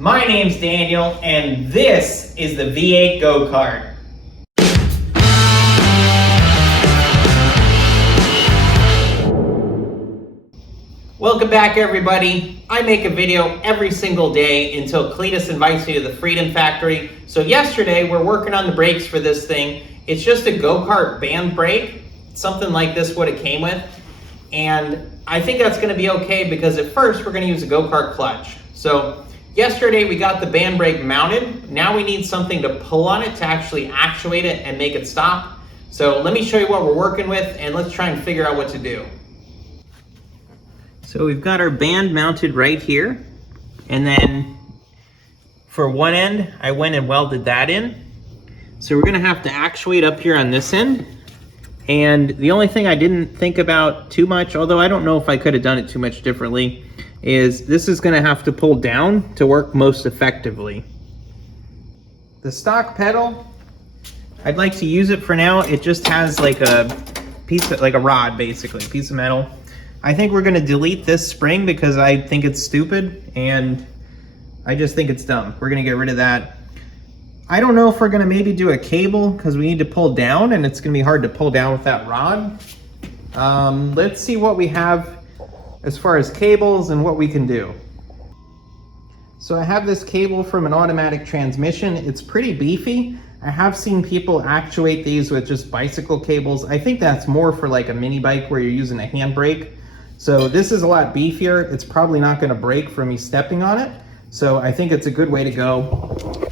My name's Daniel, and this is the V8 go-kart. Welcome back, everybody. I make a video every single day until Cleetus invites me to the Freedom Factory. So yesterday, we're working on the brakes for this thing. It's just a go-kart band brake, something like this, what it came with. And I think that's gonna be okay because at first, we're gonna use a go-kart clutch. So yesterday, we got the band brake mounted. Now we need something to pull on it to actually actuate it and make it stop. So let me show you what we're working with, and let's try and figure out what to do. So we've got our band mounted right here, and then for one end, I went and welded that in. So we're gonna have to actuate up here on this end. And the only thing I didn't think about too much, although I don't know if I could have done it too much differently, is this is gonna have to pull down to work most effectively. The stock pedal, I'd like to use it for now. It just has like a piece of, like a rod basically, a piece of metal. I think we're gonna delete this spring because I think it's stupid and I just think it's dumb. We're gonna get rid of that. I don't know if we're gonna maybe do a cable because we need to pull down and it's gonna be hard to pull down with that rod. Let's see what we have as far as cables and what we can do. So I have this cable from an automatic transmission. It's pretty beefy. I have seen people actuate these with just bicycle cables. I think that's more for like a mini bike where you're using a handbrake. So this is a lot beefier. It's probably not gonna break from me stepping on it. So I think it's a good way to go.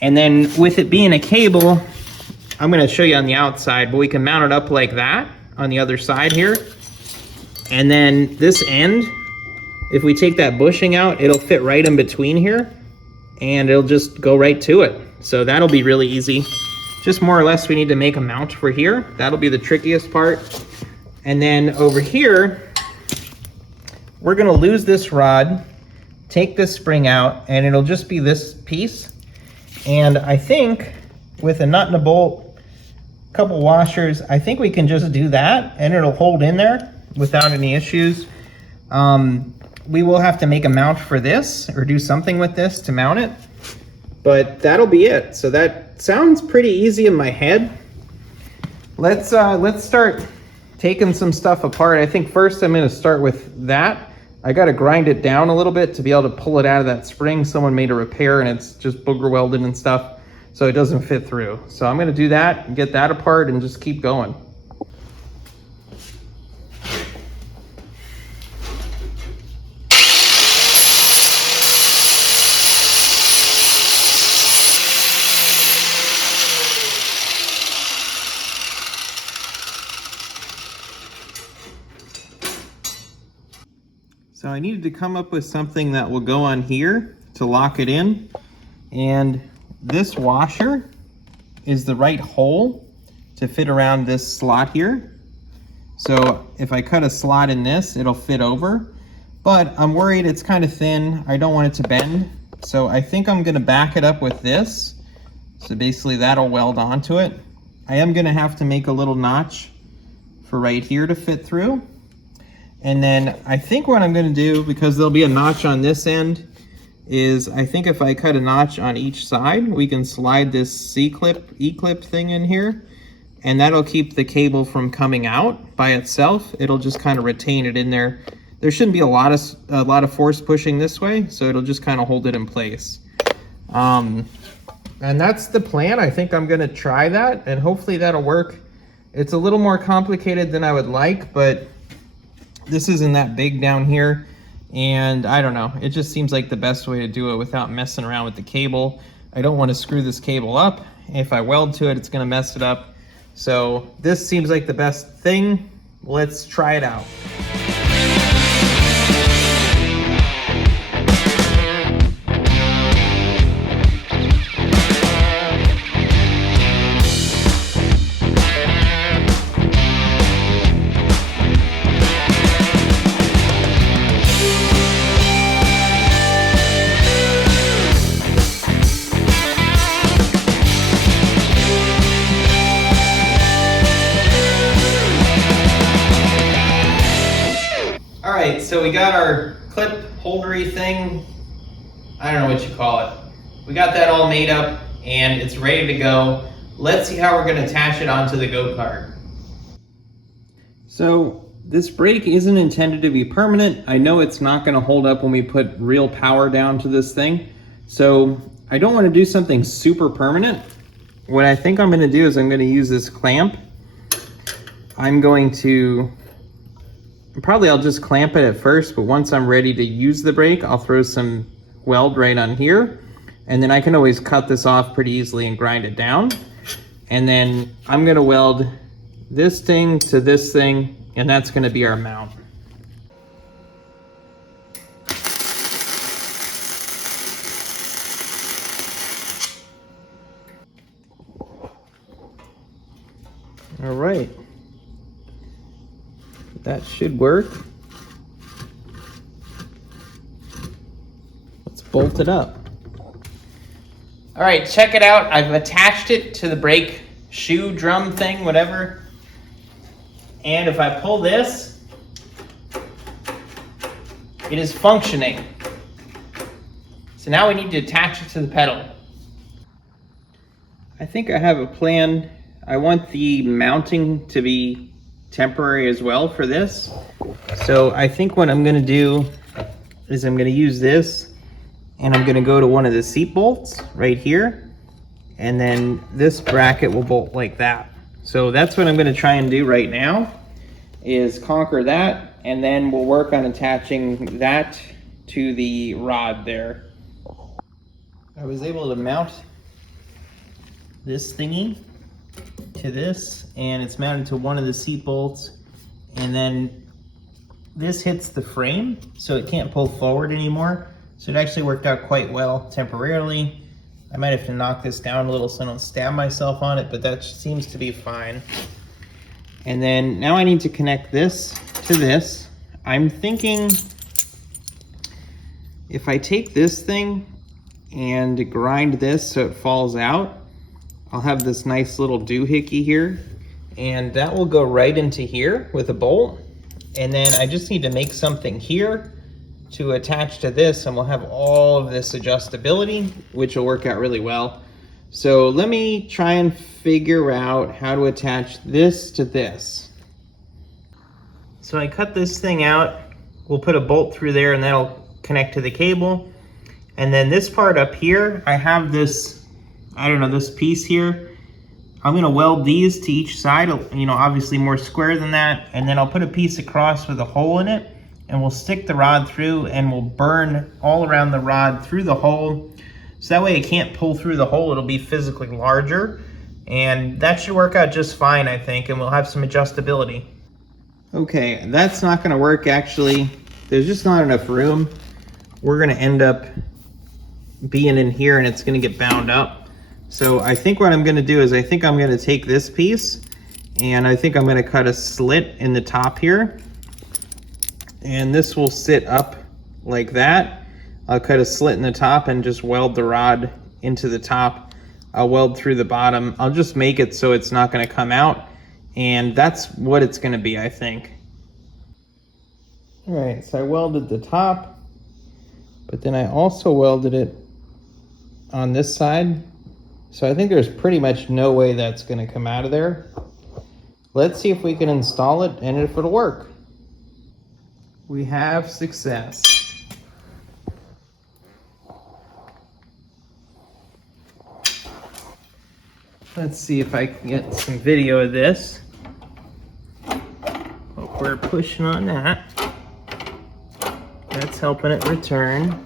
And then with it being a cable, I'm gonna show you on the outside, but we can mount it up like that on the other side here. And then this end, if we take that bushing out, it'll fit right in between here and it'll just go right to it. So that'll be really easy. Just more or less, we need to make a mount for here. That'll be the trickiest part. And then over here, we're gonna lose this rod, take this spring out, and it'll just be this piece. And I think with a nut and a bolt, a couple washers, I think we can just do that and it'll hold in there without any issues. We will have to make a mount for this or do something with this to mount it, but that'll be it. So that sounds pretty easy in my head. Let's start taking some stuff apart. I think first I'm gonna start with that. I gotta grind it down a little bit to be able to pull it out of that spring. Someone made a repair and it's just booger welded and stuff, so it doesn't fit through. So I'm gonna do that and get that apart and just keep going. So I needed to come up with something that will go on here to lock it in. And this washer is the right hole to fit around this slot here. So if I cut a slot in this, it'll fit over. But I'm worried it's kind of thin. I don't want it to bend. So I think I'm gonna back it up with this. So basically that'll weld onto it. I am gonna have to make a little notch for right here to fit through. And then I think what I'm gonna do, because there'll be a notch on this end, is I think if I cut a notch on each side, we can slide this C-clip, E-clip thing in here, and that'll keep the cable from coming out by itself. It'll just kind of retain it in there. There shouldn't be a lot of force pushing this way, so it'll just kind of hold it in place. And that's the plan. I think I'm gonna try that, and hopefully that'll work. It's a little more complicated than I would like, but this isn't that big down here, and I don't know. It just seems like the best way to do it without messing around with the cable. I don't want to screw this cable up. If I weld to it, it's gonna mess it up. So this seems like the best thing. Let's try it out. So we got our clip holdery thing I don't know what you call it. We got that all made up and it's ready to go. Let's see how we're going to attach it onto the go-kart. So this brake isn't intended to be permanent. I know it's not going to hold up when we put real power down to this thing. So I don't want to do something super permanent. What I think I'm going to do is I'm going to use this clamp. I'll just clamp it at first, but once I'm ready to use the brake, I'll throw some weld right on here. And then I can always cut this off pretty easily and grind it down. And then I'm going to weld this thing to this thing, and that's going to be our mount. All right, that should work. Let's bolt it up. All right, check it out. I've attached it to the brake shoe drum thing, whatever. And if I pull this, it is functioning. So now we need to attach it to the pedal. I think I have a plan. I want the mounting to be temporary as well for this. So I think what I'm gonna do is I'm gonna use this and I'm gonna go to one of the seat bolts right here. And then this bracket will bolt like that. So that's what I'm gonna try and do right now, is conquer that, and then we'll work on attaching that to the rod there. I was able to mount this thingy to this, and it's mounted to one of the seat bolts, and then this hits the frame, so it can't pull forward anymore. So it actually worked out quite well temporarily. I might have to knock this down a little so I don't stab myself on it, but that seems to be fine. And then now I need to connect this to this. I'm thinking if I take this thing and grind this so it falls out, I'll have this nice little doohickey here, and that will go right into here with a bolt. And then I just need to make something here to attach to this, and we'll have all of this adjustability, which will work out really well. So let me try and figure out how to attach this to this. So I cut this thing out. We'll put a bolt through there and that'll connect to the cable. And then this part up here, I have this, this piece here. I'm gonna weld these to each side, obviously more square than that. And then I'll put a piece across with a hole in it, and we'll stick the rod through and we'll burn all around the rod through the hole. So that way it can't pull through the hole, it'll be physically larger. And that should work out just fine, I think, and we'll have some adjustability. Okay, that's not gonna work actually. There's just not enough room. We're gonna end up being in here and it's gonna get bound up. So I think what I'm gonna do is I think I'm gonna take this piece and I think I'm gonna cut a slit in the top here. And this will sit up like that. I'll cut a slit in the top and just weld the rod into the top. I'll weld through the bottom. I'll just make it so it's not gonna come out. And that's what it's gonna be, I think. All right, so I welded the top, but then I also welded it on this side. So I think there's pretty much no way that's gonna come out of there. Let's see if we can install it and if it'll work. We have success. Let's see if I can get some video of this. Hope we're pushing on that. That's helping it return.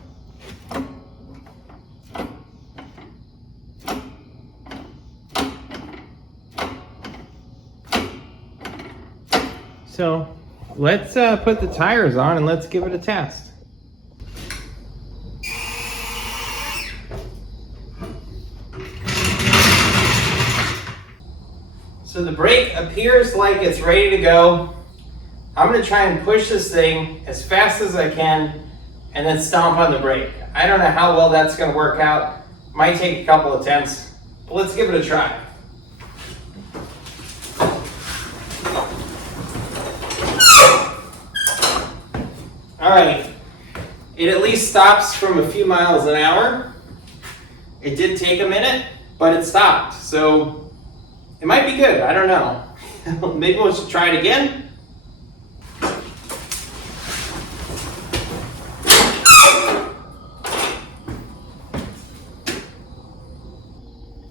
So let's put the tires on and let's give it a test. So the brake appears like it's ready to go. I'm gonna try and push this thing as fast as I can and then stomp on the brake. I don't know how well that's gonna work out. Might take a couple attempts, but let's give it a try. All right, it at least stops from a few miles an hour. It did take a minute, but it stopped. So it might be good, I don't know. Maybe we should try it again.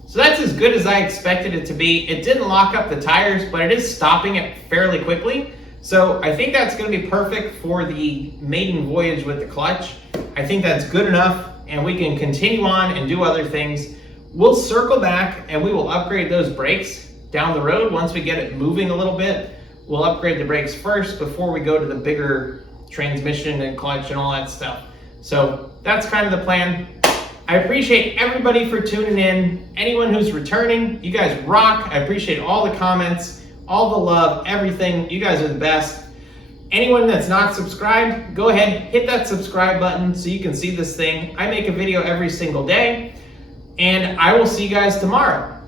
So that's as good as I expected it to be. It didn't lock up the tires, but it is stopping it fairly quickly. So I think that's going to be perfect for the maiden voyage with the clutch. I think that's good enough, and we can continue on and do other things. We'll circle back and we will upgrade those brakes down the road. Once we get it moving a little bit, we'll upgrade the brakes first before we go to the bigger transmission and clutch and all that stuff. So that's kind of the plan. I appreciate everybody for tuning in. Anyone who's returning, you guys rock. I appreciate all the comments, all the love, everything. You guys are the best. Anyone that's not subscribed, go ahead, hit that subscribe button so you can see this thing. I make a video every single day, and I will see you guys tomorrow.